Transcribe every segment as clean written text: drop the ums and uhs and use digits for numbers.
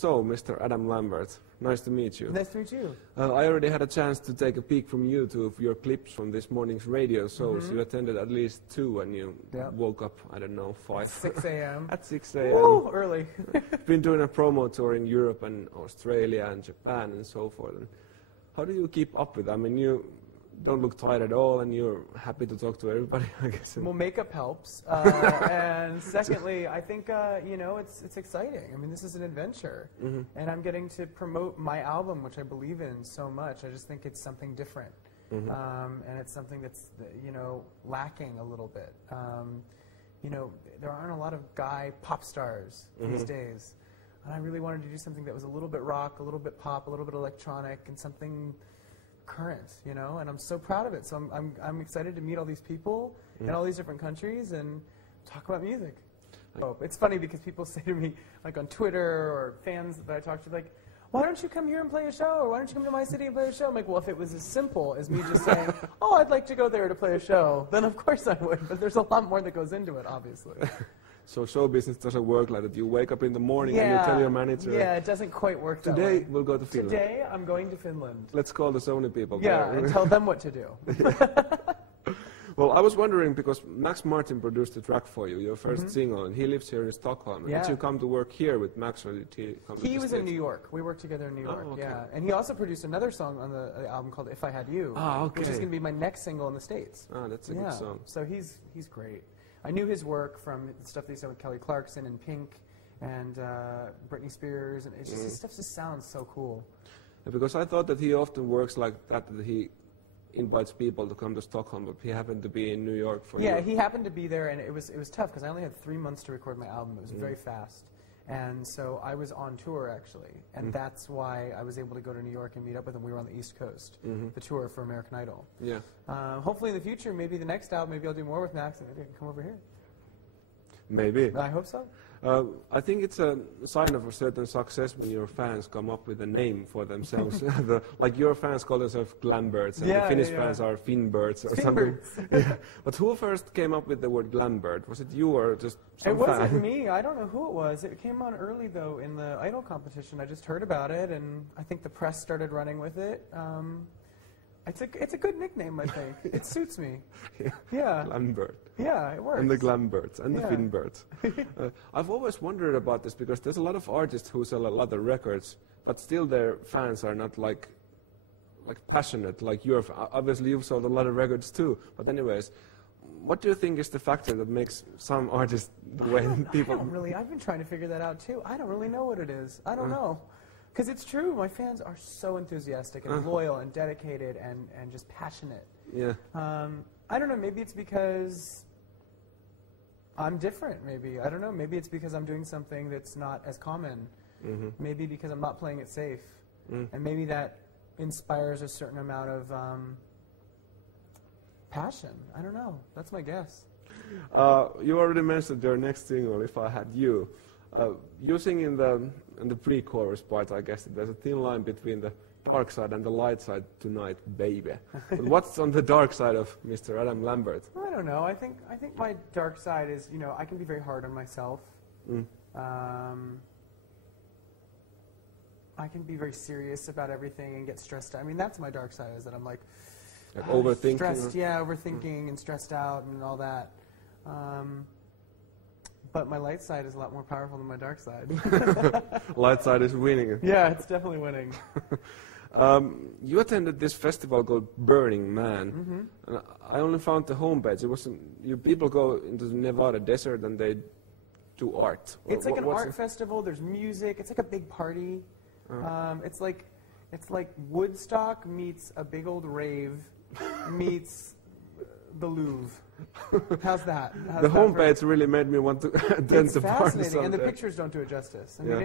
So, Mr. Adam Lambert, nice to meet you. Nice to meet you. I already had a chance to take a peek from YouTube, your clips from this morning's radio shows. You attended at least 2 and you woke up, I don't know, 5. 6 a.m. At 6 a.m. Woo, early. Been doing a promo tour in Europe and Australia and Japan and so forth. And how do you keep up with it? I mean, you don't look tired at all, and you're happy to talk to everybody, I guess. Well, makeup helps. And secondly, I think, you know, it's exciting. I mean, this is an adventure. And I'm getting to promote my album, which I believe in so much. I just think it's something different. And it's something that's, you know, lacking a little bit. You know, there aren't a lot of guy pop stars these days. And I really wanted to do something that was a little bit rock, a little bit pop, a little bit electronic, and something current, you know, and I'm so proud of it. So I'm excited to meet all these people in all these different countries and talk about music. Oh, it's funny because people say to me, like on Twitter or fans that I talk to, like, why don't you come here and play a show, or why don't you come to my city and play a show? I'm like, well, if it was as simple as me just saying, oh, I'd like to go there to play a show, then of course I would, but there's a lot more that goes into it, obviously. So show business doesn't work like that. You wake up in the morning and you tell your manager. Yeah, it doesn't quite work that way. Today we'll go to Finland. Today I'm going to Finland. Let's call the Sony people. Yeah, and tell them what to do. Well, I was wondering, because Max Martin produced the track for you, your first single, and he lives here in Stockholm. Did you come to work here with Max, or did he come to the was States? in New York. We worked together in New York, yeah. And he also produced another song on the album called If I Had You, which is going to be my next single in the States. Oh, that's a good song. So he's great. I knew his work from the stuff that he did with Kelly Clarkson and Pink and Britney Spears, and it's just, his stuff just sounds so cool. Yeah, because I thought that he often works like that he invites people to come to Stockholm, but he happened to be in New York for Yeah, he happened to be there, and it was tough because I only had 3 months to record my album. It was very fast. And so I was on tour, actually, and that's why I was able to go to New York and meet up with him. We were on the East Coast, the tour for American Idol. Yeah. Hopefully in the future, maybe the next album, maybe I'll do more with Max, and maybe I can come over here. Maybe. I hope so. I think it's a sign of a certain success when your fans come up with a name for themselves. Like your fans call themselves Glamberts, and the Finnish fans are Finberts or something. But who first came up with the word Glambert? Was it you or just some It wasn't me. I don't know who it was. It came on early, though, in the Idol competition. I just heard about it, and I think the press started running with it. It's a good nickname, I think. It suits me. Yeah. Glambert. Yeah, it works. And the Glamberts and the Finberts. I've always wondered about this because there's a lot of artists who sell a lot of records, but still their fans are not like passionate like your. Obviously, you've sold a lot of records too. But anyways, what do you think is the factor that makes some artists the way people? I've been trying to figure that out too. I don't really know what it is. I don't know. Because it's true, my fans are so enthusiastic and loyal and dedicated and just passionate. Yeah. I don't know, maybe it's because I'm different, maybe. I don't know, maybe it's because I'm doing something that's not as common. Maybe because I'm not playing it safe. And maybe that inspires a certain amount of passion. I don't know, that's my guess. You already mentioned your next single, If I Had You. You sing in the pre-chorus part, I guess, there's a thin line between the dark side and the light side tonight, baby. But what's on the dark side of Mr. Adam Lambert? I don't know. I think my dark side is, you know, I can be very hard on myself. I can be very serious about everything and get stressed out. I mean, that's my dark side, is that I'm like overthinking? Stressed, overthinking and stressed out and all that. But my light side is a lot more powerful than my dark side. Light side is winning. Yeah, it's definitely winning. You attended this festival called Burning Man. And I only found the homepage. It wasn't. People go into the Nevada desert and they do art. It's like an art festival. There's music. It's like a big party. It's like Woodstock meets a big old rave meets the Louvre. How's that? The homepage really made me want to attend the party. It's fascinating, and the pictures don't do it justice. I mean,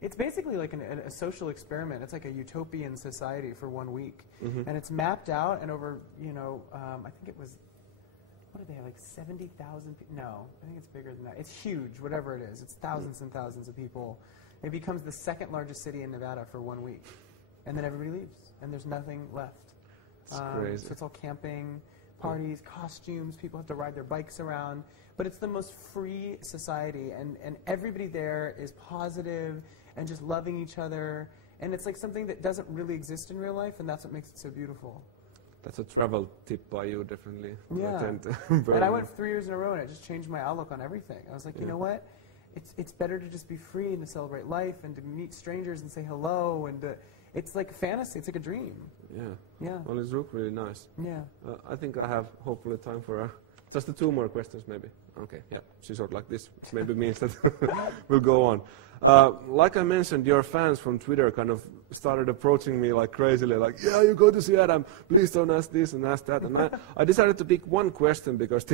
it's basically like a social experiment. It's like a utopian society for 1 week. And it's mapped out, and over, you know, I think it was, what did they have, like 70,000 people? No, I think it's bigger than that. It's huge, whatever it is. It's thousands and thousands of people. It becomes the second largest city in Nevada for 1 week. And then everybody leaves, and there's nothing left. It's crazy. So it's all camping, parties, costumes. People have to ride their bikes around. but it's the most free society, and everybody there is positive and just loving each other, and it's like something that doesn't really exist in real life, and that's what makes it so beautiful. That's a travel tip by you, definitely. Yeah. And I went 3 years in a row, and it just changed my outlook on everything. I was like, you know what? It's better to just be free and to celebrate life and to meet strangers and say hello, and it's like a fantasy. It's like a dream. Yeah. Yeah. Well, it's look really nice. Yeah. I think I have hopefully time for just the 2 more questions, maybe. Okay. Yeah. She's sort of like this. Maybe means that we'll go on. Like I mentioned, your fans from Twitter kind of started approaching me like crazily, like, yeah, you go to see Adam, please don't ask this and ask that. And I decided to pick one question because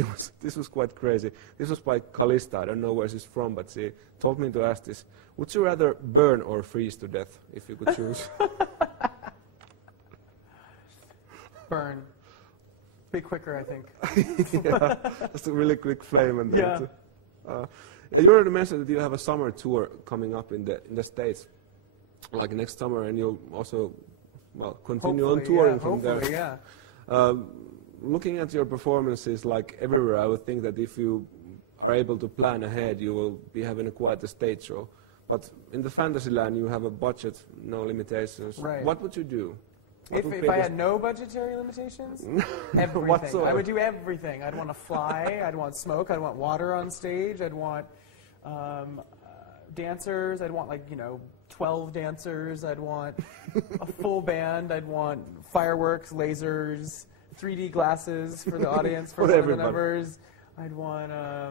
this was quite crazy. This was by Callista. I don't know where she's from, but she told me to ask this. Would you rather burn or freeze to death if you could choose? Burn. Be quicker, I think. Yeah, just a really quick flame. And you already mentioned that you have a summer tour coming up in the States, like next summer, and you'll also continue on touring from there. Yeah. Looking at your performances, like everywhere, I would think that if you are able to plan ahead, you will be having quite a stage show. But in the Fantasyland, you have a budget, no limitations. Right. What would you do? If I had no budgetary limitations, everything. Whatsoever. I would do everything. I'd want to fly. I'd want smoke. I'd want water on stage. I'd want dancers. I'd want 12 dancers. I'd want a full band. I'd want fireworks, lasers, 3D glasses for the audience for the numbers. I'd want I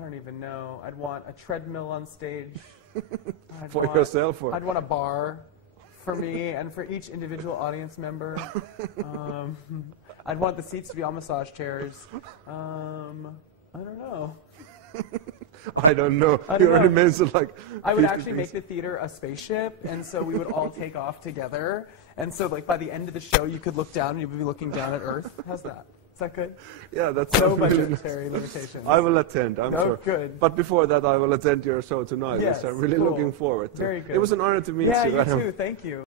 don't even know. I'd want a treadmill on stage. For yourself? Or? I'd want a bar for me and for each individual audience member. I'd want the seats to be all massage chairs. I don't know. I don't know. You already mentioned like. I would actually make the theater a spaceship, and so we would all take off together. And so, by the end of the show, you could look down and you'd be looking down at Earth. How's that? Is that good? Yeah, that's no really budgetary limitations. I will attend, I'm sure. Good. But before that, I will attend your show tonight, yes, which I'm really looking forward to. Very good. It was an honor to meet you. Yeah, you too. Thank you.